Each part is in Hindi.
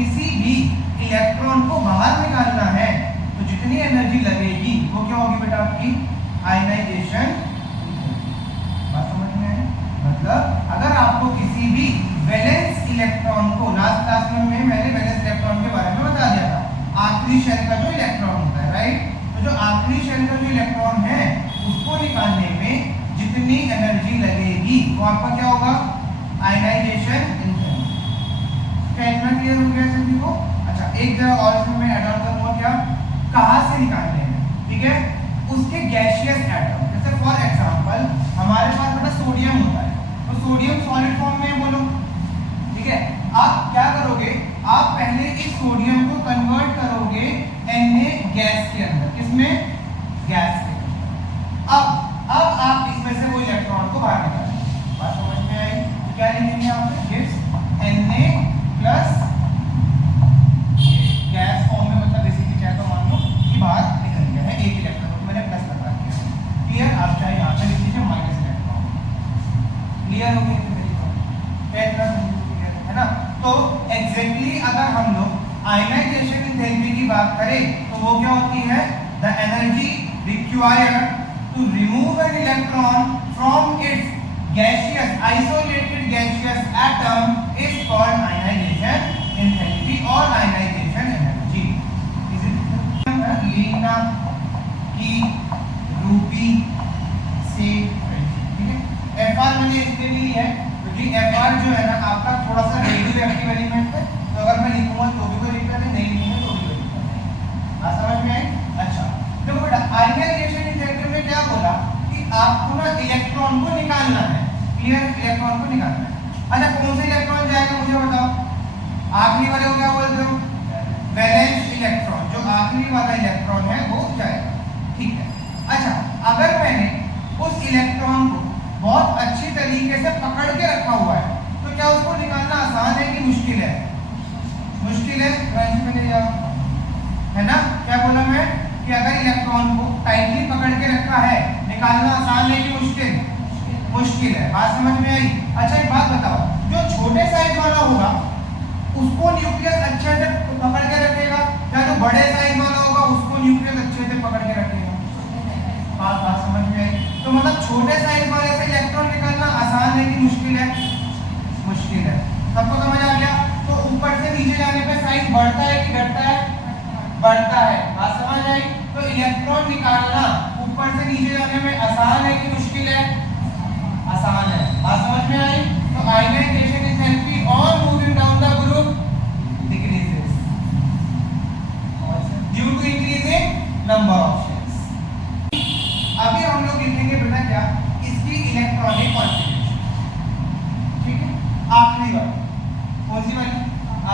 किसी भी इलेक्ट्रॉन को बाहर निकालना है तो जितनी एनर्जी लगेगी वो क्या होगी बेटा आपकी आयनाइजेशन। बात समझ में आई? मतलब अगर आपको किसी भी वैलेंस इलेक्ट्रॉन को, लास्ट क्लास में मैंने वैलेंस इलेक्ट्रॉन के बारे में बता दिया था, आखिरी शेल का जो इलेक्ट्रॉन होता है, राइट। तो जो आखिरी शेल का जो इलेक्ट्रॉन है उसको निकालने में जितनी एनर्जी लगेगी वो आपका क्या होगा आयनाइजेशन एनर्जी। क्या इतना क्लियर हो गया सभी को? अच्छा, एक जगह और इसमें मैं ऐड ऑन करूंगा, क्या कहां से निकालने हैं, ठीक है, उसके गैसियस एटम। जैसे फॉर एग्जांपल हमारे पास बेटा सोडियम होता है, तो सोडियम सॉलिड फॉर्म में बोलो, ठीक है। आप क्या करोगे, आप पहले इस सोडियम को कन्वर्ट करोगे Na गैस के अंदर, किसमें, गैस के अंदर। अब आप इसमें से वो इलेक्ट्रॉन को बाहर निकालेंगे। बात समझ में आई? तो क्या लिखेंगे आप, gives Na plus gas form में, मतलब बेसिकली चाहे तो मान लो कि बाहर निकल गया है एक इलेक्ट्रॉन, मैंने प्लस लगा दिया, क्लियर। आप चाहे यहाँ पे लिख लीजिए माइनस इलेक्ट्रॉन, क्लियर हो गया है ना। तो एग्जैक्टली अगर हम लोग आयनाइजेशन एंथैल्पी की बात करें तो वो क्या होती है, the energy required to remove an electron from its gaseous isolated gaseous atom is called ionization enthalpy or ionization energy. Is it Leena की रूपी से, ठीक है। Fr मैंने इसके लिए है क्योंकि Fr जो है ना आपका थोड़ा सा रेडियो एक्टिव एलिमेंट है, तो अगर मैं लिखूंगा तो भी कोई दिक्कत है, नहीं लिखूंगा तो भी कोई दिक्कत नहीं। बात समझ में आई? अच्छा, देखो बेटा आयनाइजेशन एंथैल्पी में क्या बोला कि आपको ना इलेक्ट्रॉन को निकालना है, क्लियर, इलेक्ट्रॉन को निकालना है। अच्छा, कौन सा इलेक्ट्रॉन जाएगा मुझे बताओ, आखिरी वाले को क्या बोलते हो, वैलेंस इलेक्ट्रॉन, जो आखिरी वाला इलेक्ट्रॉन है वो जाएगा, ठीक है। अच्छा, अगर मैंने उस इलेक्ट्रॉन को बहुत अच्छी तरीके से पकड़ के रखा हुआ है तो क्या उसको निकालना आसान है कि मुश्किल है? मुश्किल है, ब्रांच में ले जाओ, है ना। क्या बोला मैं कि अगर इलेक्ट्रॉन को टाइटली पकड़ के रखा है, निकालना आसान है कि मुश्किल? मुश्किल है। बात समझ में आई? अच्छा, एक बात बताओ, जो छोटे साइज वाला होगा उसको न्यूक्लियस अच्छे से पकड़ के रखेगा या जो बड़े साइज वाला होगा उसको न्यूक्लियस अच्छे से पकड़ के रखेगा? बात समझ में आई? तो मतलब छोटे साइज वाले से इलेक्ट्रॉन निकालना आसान है कि मुश्किल है? मुश्किल है। सबको समझ आ गया? तो ऊपर से नीचे जाने पे साइज बढ़ता है कि घटता है? बढ़ता है। बात समझ आई? तो इलेक्ट्रॉन निकालना ऊपर से नीचे जाने में आसान है कि मुश्किल है? आसान है। बात समझ में आई? तो ionization enthalpy on moving down the group decreases due to increasing number of shells. अभी हम लोग लिखेंगे बेटा क्या, इसकी इलेक्ट्रॉनिक कॉन्फ़िगरेशन, ठीक है। आखिरी वाली, कौन सी वाली?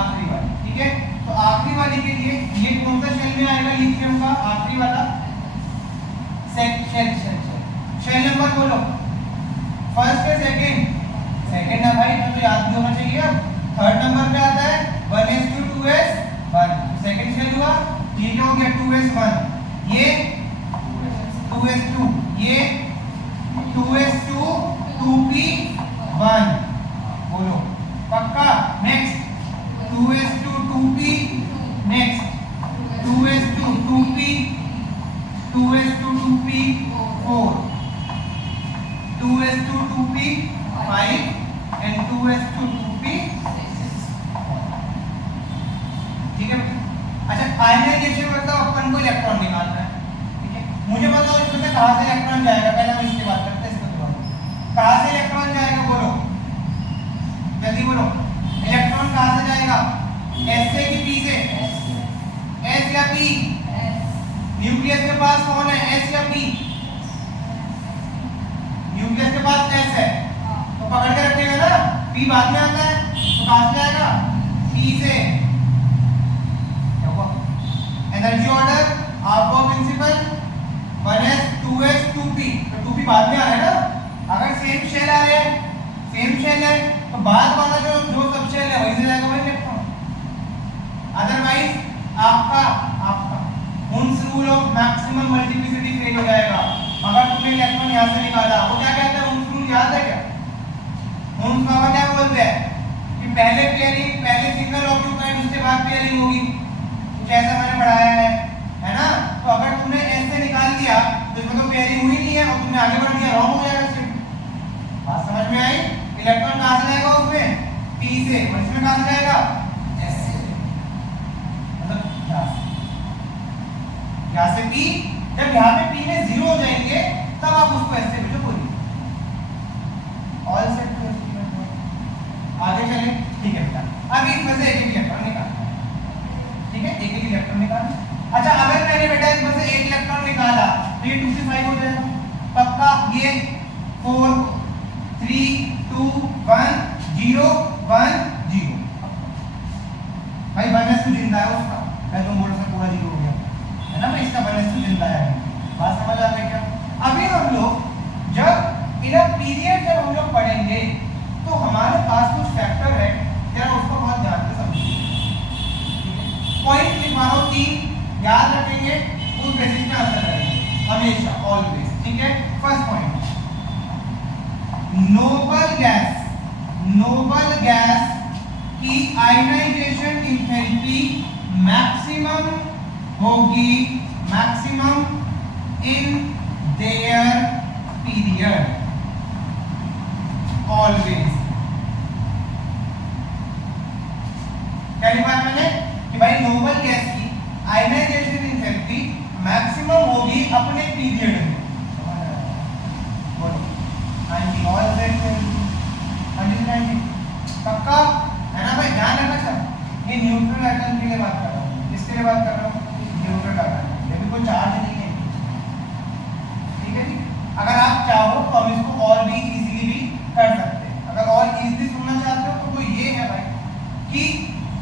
आखिरी वाली, ठीक है। तो आखिरी वाली के लिए ये कौन सा शेल में आएगा, लिथियम का आखिरी वाला शेल नंबर बोलो, फर्स्ट है सेकंड? सेकंड है भाई, तो याद भी होना चाहिए। अब थर्ड नंबर पे आता है 1s2 2s1, सेकंड शेल हुआ, ये क्या हो गया 2s1, ये 2s2, ये 2s2 2p1, बोलो पक्का। Next 2s2 2p, next 2s2 2p, 2s2 2p4, 2s2 2p5 and 2s2 2p6, ठीक है। अच्छा, आयनाइजेशन मतलब अपन को इलेक्ट्रॉन निकालना है, ठीक है। मुझे बताओ इसमें से कहां से इलेक्ट्रॉन जाएगा, पहले हम इसकी बात करते हैं, इसके बाद कहां से इलेक्ट्रॉन जाएगा, बोलो जल्दी बोलो। इलेक्ट्रॉन कहां से जाएगा, S से कि P से? S या P? न्यूक्लियस के पास कौन है, S या P? न्यूक्लियस के पास S है तो पकड़ के रखेगा ना, P बाद में आता है तो कहां से जाएगा, P से। क्या हुआ, एनर्जी ऑर्डर आपको प्रिंसिपल 1s 2s 2p, तो 2p बाद में आ रहा है ना। अगर सेम शेल आ रहे हैं, सेम शेल है तो बाद वाला जो सब शेल है वही से जाएगा वही इलेक्ट्रॉन। अदरवाइज आपका Hund's rule of maximum multiplicity fail हो जाएगा। अगर तुमने इलेक्ट्रॉन यहां से निकाला, वो क्या कहता है, हुन्स रूल याद है क्या? हुन्स बाबा क्या बोलते हैं कि पहले पेयरिंग, पहले सिंगल ऑक्यूपाइड उसके बाद पेयरिंग होगी, कुछ ऐसा मैंने पढ़ाया है ना। तो अगर तूने S से निकाल दिया तो इसमें तो पेयरिंग हुई नहीं है और तुमने आगे बढ़ दिया, रॉन्ग हो जाएगा स्टेटमेंट। बात समझ में आई? इलेक्ट्रॉन कहां से जाएगा उसमें? P से, और इसमें कहां से जाएगा? S से, मतलब यहाँ से P। जब यहाँ पे P में 0 हो जाएंगे तब आप उसको S से भेजो, कोई ऑल सेट। आगे चले, ठीक है बेटा। अब इसमें से एक इलेक्ट्रॉन निकालना है, ठीक है, एक इलेक्ट्रॉन निकालना। अच्छा, अगर मैंने बेटा इसमें से एक इलेक्ट्रॉन निकाला तो ये 2 से 5 हो जाएगा पक्का। ये 4 3 2 1 0 1 0 भाई, 1s2 जिंदा है उसका, मैं तो बोल सकता पूरा 0 हो गया है ना भाई, इसका 1s2 जिंदा है। बात समझ आ गई क्या? अभी हम लोग जब इन अ पीरियड जब हम लोग पढ़ेंगे तो हमारे पास कुछ फैक्टर है, जरा उसको बहुत ध्यान से समझिए। पॉइंट लिखवा लो 3, याद रखेंगे, उस बेसिस पे आंसर करेंगे हमेशा, ऑलवेज, ठीक है। फर्स्ट पॉइंट, नोबल गैस की आयनाइजेशन इंटेंसिटी मैक्सिमम होगी, maximum in their period, always. क्या लिखा है मैंने कि भाई नोबल गैस की आयनाइजेशन एंथैल्पी मैक्सिमम होगी अपने पीरियड में। बोलो हाँ जी, ऑल सेट, हाँ जी पक्का है ना भाई, ध्यान रखना सर। ये न्यूट्रल एटम के लिए बात कर रहा हूँ, किसके लिए बात कर रहा हूँ? न्यूट्रल एटम, ये भी कोई चार्ज नहीं है, ठीक है जी। अगर आप चाहो तो हम इसको और भी इजीली भी कर सकते हैं। अगर और इजीली सुनना चाहते हो तो ये है भाई कि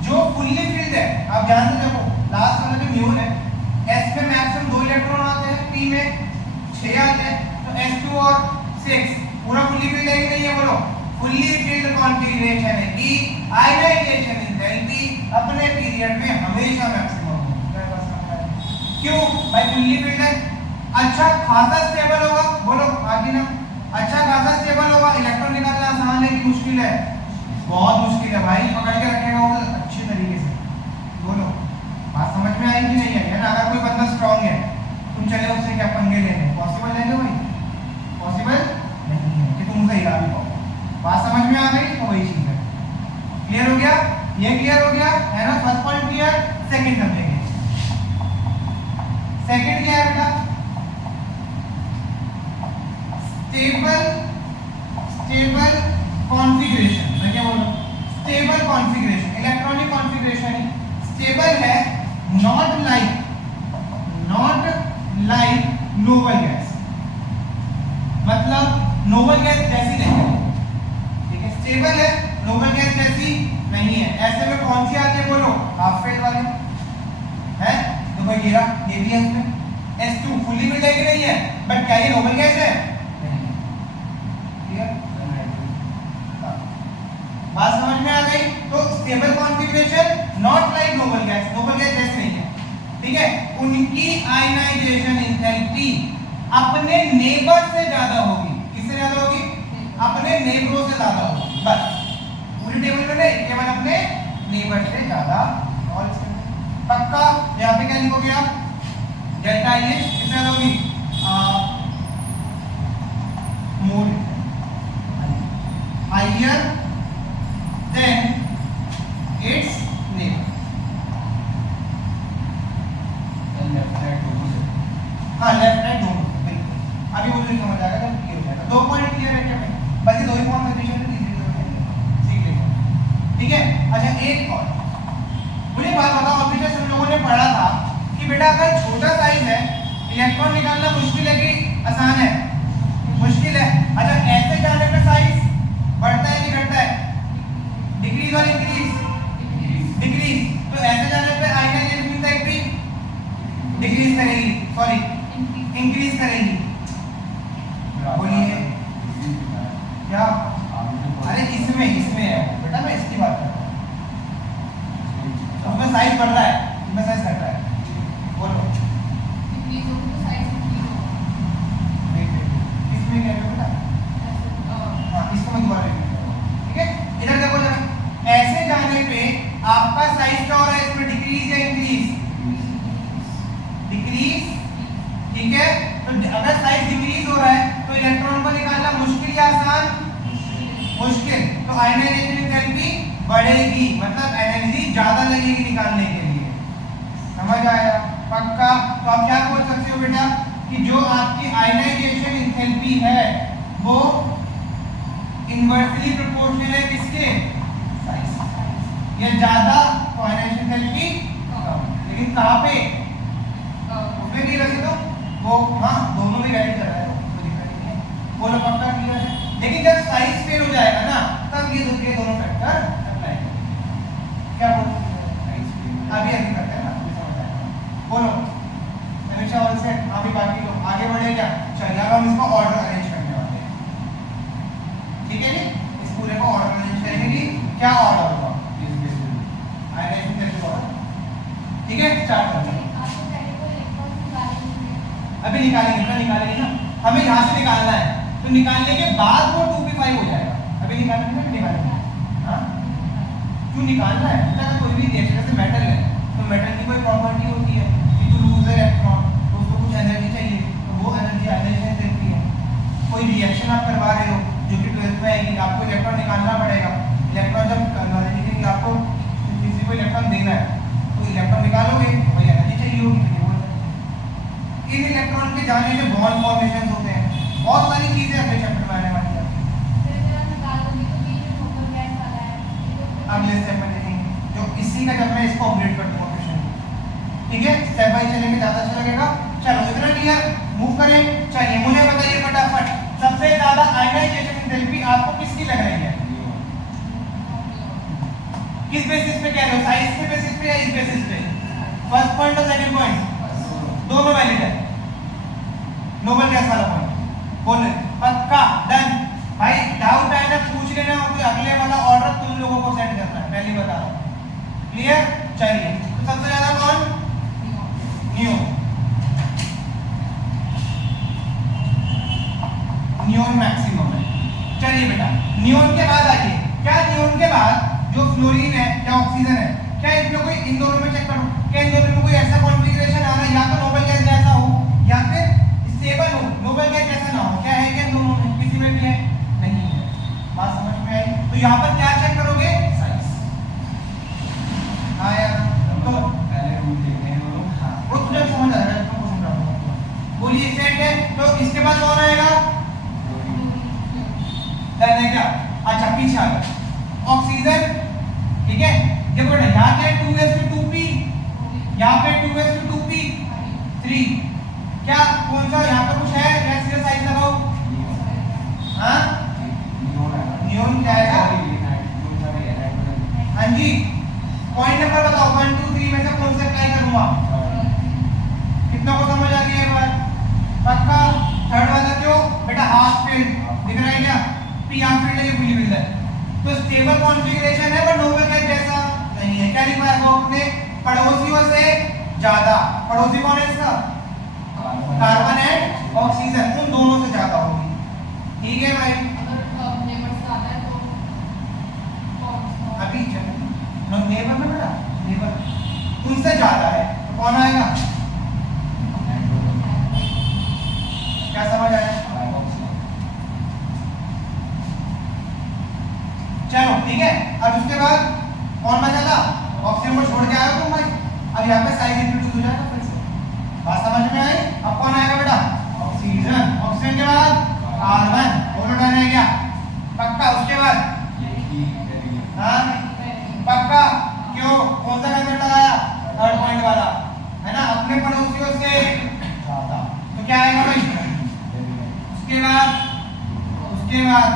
जो फुल्ली फिल्ड है, आप ध्यान से देखो, लास्ट वाला जो न्यून है, S में मैक्सिमम 2 इलेक्ट्रॉन आते हैं, P में 6 आते हैं, तो S2 और 6 पूरा फुल्ली फिल्ड है कि नहीं है? बोलो, फुल्ली फिल्ड कॉन्फ़िगरेशन है कि आयनाइजेशन एंथैल्पी अपने पीरियड में हमेशा मैक्सिमम होगी। क्यों भाई? फुल्ली फिल्ड है, अच्छा खासा स्टेबल होगा, बोलो आगे ना, अच्छा खासा स्टेबल होगा। इलेक्ट्रॉन निकालना आसान है कि मुश्किल है? बहुत मुश्किल है भाई, पकड़ के रखेगा वो अच्छे तरीके से। बोलो बात समझ में आई कि नहीं आई? है ना। अगर कोई बंदा स्ट्रांग है, तुम चले उससे क्या पंगे लेने? पॉसिबल है क्या भाई? पॉसिबल नहीं है कि तुम उसे हिला भी पाओ। बात समझ में आ गई? तो वही चीज है। क्लियर हो गया? ये क्लियर हो गया है ना? First point clear. सेकंड समझेंगे। सेकंड क्या है बेटा? Stable configuration. मैं क्या बोल रहा हूं? Stable configuration, electronic configuration stable है, नॉट लाइक नोबल गैस, मतलब नोबल गैस जैसी नहीं है, ठीक है। स्टेबल है, नोबल गैस जैसी नहीं है। ऐसे में कौन सी आती है? बोलो, हाफ फेल्ड वाले हैं। तो भाई ये भी है इसमें S2 फुल्ली फिल्ड है कि नहीं है? बट क्या ये नोबल गैस है? बात समझ में आ गई? तो stable configuration, not like noble gas, noble gas जैसे नहीं है, ठीक है। उनकी आयनाइजेशन एंथैल्पी अपने नेबर से ज्यादा होगी। किससे ज्यादा होगी? अपने नेबरों से ज्यादा होगी। बस पूरी टेबल में नहीं, केवल अपने नेबर से ज्यादा। और पक्का यहाँ पे क्या लिखोगे आप? डेल्टा आई किससे ज्यादा होगी? More higher than its neighbour. Left right दोनों से, हाँ लेफ्ट राइट दोनों से, बिल्कुल। अभी मुझे समझ आ गया, तो क्लियर हो जाएगा। 2 पॉइंट क्लियर है क्या भाई? बस ये 2 ही पॉइंट कंडीशन है, सीख लेंगे, ठीक है। अच्छा एक और मुझे बात बताओ, अभी जैसे हम लोगों ने पढ़ा था कि बेटा अगर छोटा साइज है, इलेक्ट्रॉन निकालना मुश्किल है कि आसान है? मुश्किल है। अच्छा ऐसे जाने पे साइज बढ़ता है कि घटता है? डिक्रीज और इंक्रीज? डिक्रीज। तो ऐसे जाने पे आयनाइजेशन एंथैल्पी डिक्रीज करेगी, सॉरी इंक्रीज करेगी। बोलिए क्या? अरे इसमें है बेटा, मैं इसकी बात कर रहा हूँ। उसमें साइज बढ़ रहा है, इसमें साइज घट रहा है। बोलो इसमें क्या है बेटा? हाँ इसको मैं दोबारा, ठीक है। इधर देखो जरा, ऐसे जाने पे आपका साइज क्या हो रहा है इसमें, डिक्रीज या इंक्रीज, डिक्रीज, ठीक है। तो अगर साइज डिक्रीज हो रहा है तो इलेक्ट्रॉन को निकालना मुश्किल या आसान, मुश्किल, तो आयनाइजेशन एंथैल्पी बढ़ेगी, मतलब एनर्जी ज्यादा लगेगी निकालने के लिए, समझ आया, पक्का। तो आप क्या बोल सकते हो बेटा कि जो आपकी आयनाइजेशन एंथैल्पी है वो इनवर्सली प्रोपोर्शनल है किसके, साइज, या ज्यादा तो आयनाइजेशन एंथैल्पी कम, लेकिन कहां पे, उसमें भी रखे तो वो, हाँ दोनों भी वैल्यू कर रहा है, तो कोई दिक्कत नहीं है, बोलो पक्का क्लियर है। लेकिन जब साइज फेल हो जाएगा ना तब ये दोनों फैक्टर अप्लाई करेंगे, क्या बोलते हैं, अभी करते हैं ना, समझ आएगा, बोलो हमेशा ऑल सेट, अभी बाकी लोग आगे बढ़े क्या, चलिए अब हम इसको ऑर्डर अरेंज करने वाले हैं, ठीक है जी, इस पूरे को ऑर्डर अरेंज करेंगे कि क्या ऑर्डर होगा, आयनाइजेशन कैसे ऑर्डर, ठीक है, स्टार्ट करते हैं। अभी निकालेंगे ना, हमें यहाँ से निकालना है, तो निकालने के बाद वो 2p5 हो जाएगा, अभी निकालेंगे, हाँ क्यों निकालना है, अगर कोई भी रिएक्शन जैसे मेटल है तो मेटल की कोई प्रॉपर्टी होती है कि जो लूज है इलेक्ट्रॉन तो उसको कुछ एनर्जी चाहिए, तो वो एनर्जी आयनाइजेशन देती है। कोई रिएक्शन आप करवा रहे हो जो कि 12th में आएगी, आपको इलेक्ट्रॉन निकालना पड़ेगा, इलेक्ट्रॉन जब करवाने के आपको किसी को इलेक्ट्रॉन देना है तो इलेक्ट्रॉन निकालोगे तो भाई एनर्जी चाहिए होगी, इन इलेक्ट्रॉन के जाने से बॉन्ड फॉर्मेशन होते हैं, बहुत सारी चीजें अगले चैप्टर में आने वाली है, अगले स्टेप में देखेंगे, जो इसी का जब मैं इसको अपडेट कर दूंगा क्वेश्चन, ठीक है, स्टेप बाय चलेंगे, ज्यादा अच्छा लगेगा। चलो इतना क्लियर, मूव करें, चलिए मुझे बताइए फटाफट, सबसे ज्यादा आयनाइजेशन एंथैल्पी आपको किसकी लग रही है, किस बेसिस पे कह रहे हो, साइज के बेसिस पे या इस बेसिस पे, फर्स्ट पॉइंट और सेकंड पॉइंट दोनों वैलिड है, नोबल गैस वाला पॉइंट बोल रहे, पक्का डन। भाई डाउट आए ना पूछ लेना, और अगले वाला ऑर्डर तुम लोगों को सेट करना है, पहले बता रहा हूं, क्लियर। चलिए तो सबसे ज्यादा कौन, नियोन, नियोन मैक्सिमम है। चलिए बेटा नियोन के बाद आइए, क्या नियोन के बाद जो फ्लोरीन है या ऑक्सीजन है, क्या इसमें कोई, इन दोनों में चेक करो, क्या इन दोनों में कोई ऐसा कॉन्फ़िगरेशन आ रहा है, या तो नोबल गैस जैसा हो या फिर स्टेबल हो, नोबल गैस जैसा ना हो, क्या है, क्या दोनों में किसी में भी है, नहीं है, बात समझ में आई। तो यहाँ पर क्या चेक करोगे, साइज, हाँ यार, तो पहले रूल देते हैं वो, हाँ वो तुझे समझ आ रहा है, तुमको समझा दूंगा, बोलिए सेट है, तो इसके बाद कौन आएगा, है क्या, अच्छा पीछे आ गया ऑक्सीजन, ठीक है, देखो बेटा यहाँ पे 2s2p, यहाँ पे 2s2p3, क्या कौन सा यहाँ पे कुछ है, गैस साइज लगाओ, हाँ नियोन क्या है, हाँ जी, पॉइंट नंबर बताओ 1 2 3 में से कौन सा अप्लाई करूंगा, कितना को समझ आ गया एक बार, पक्का। थर्ड वाला क्यों बेटा, हाफ फील्ड दिख रहा है क्या, पी हाफ फील्ड है, ये फुली फील्ड है, तो स्टेबल कॉन्फ़िगरेशन है पर नोबल गैस जैसा नहीं है, क्या लिखा है वो अपने पड़ोसियों से ज्यादा, पड़ोसी कौन है इसका, कार्बन एंड ऑक्सीजन, उन दोनों से ज्यादा होगी, ठीक है भाई। अभी नेबर में बेटा, नेबर उनसे ज्यादा है तो कौन आएगा, क्या समझ आया, चलो ठीक है। अब उसके बाद कौन बचा था, ऑक्सीजन को छोड़ के आया तुम भाई, अब यहाँ पे साइज इंट्रोड्यूस हो जाएगा फिर से, बात समझ में आई। अब कौन आएगा बेटा, ऑक्सीजन, ऑक्सीजन के बाद कार्बन, दोनों डन है क्या, पक्का। उसके बाद हाँ पक्का, क्यों, कौन सा कंसेप्ट लगाया, थर्ड पॉइंट वाला है ना, अपने पड़ोसियों से ज्यादा, तो क्या आएगा भाई, उसके बाद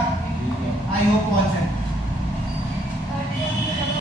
आई होप ऑल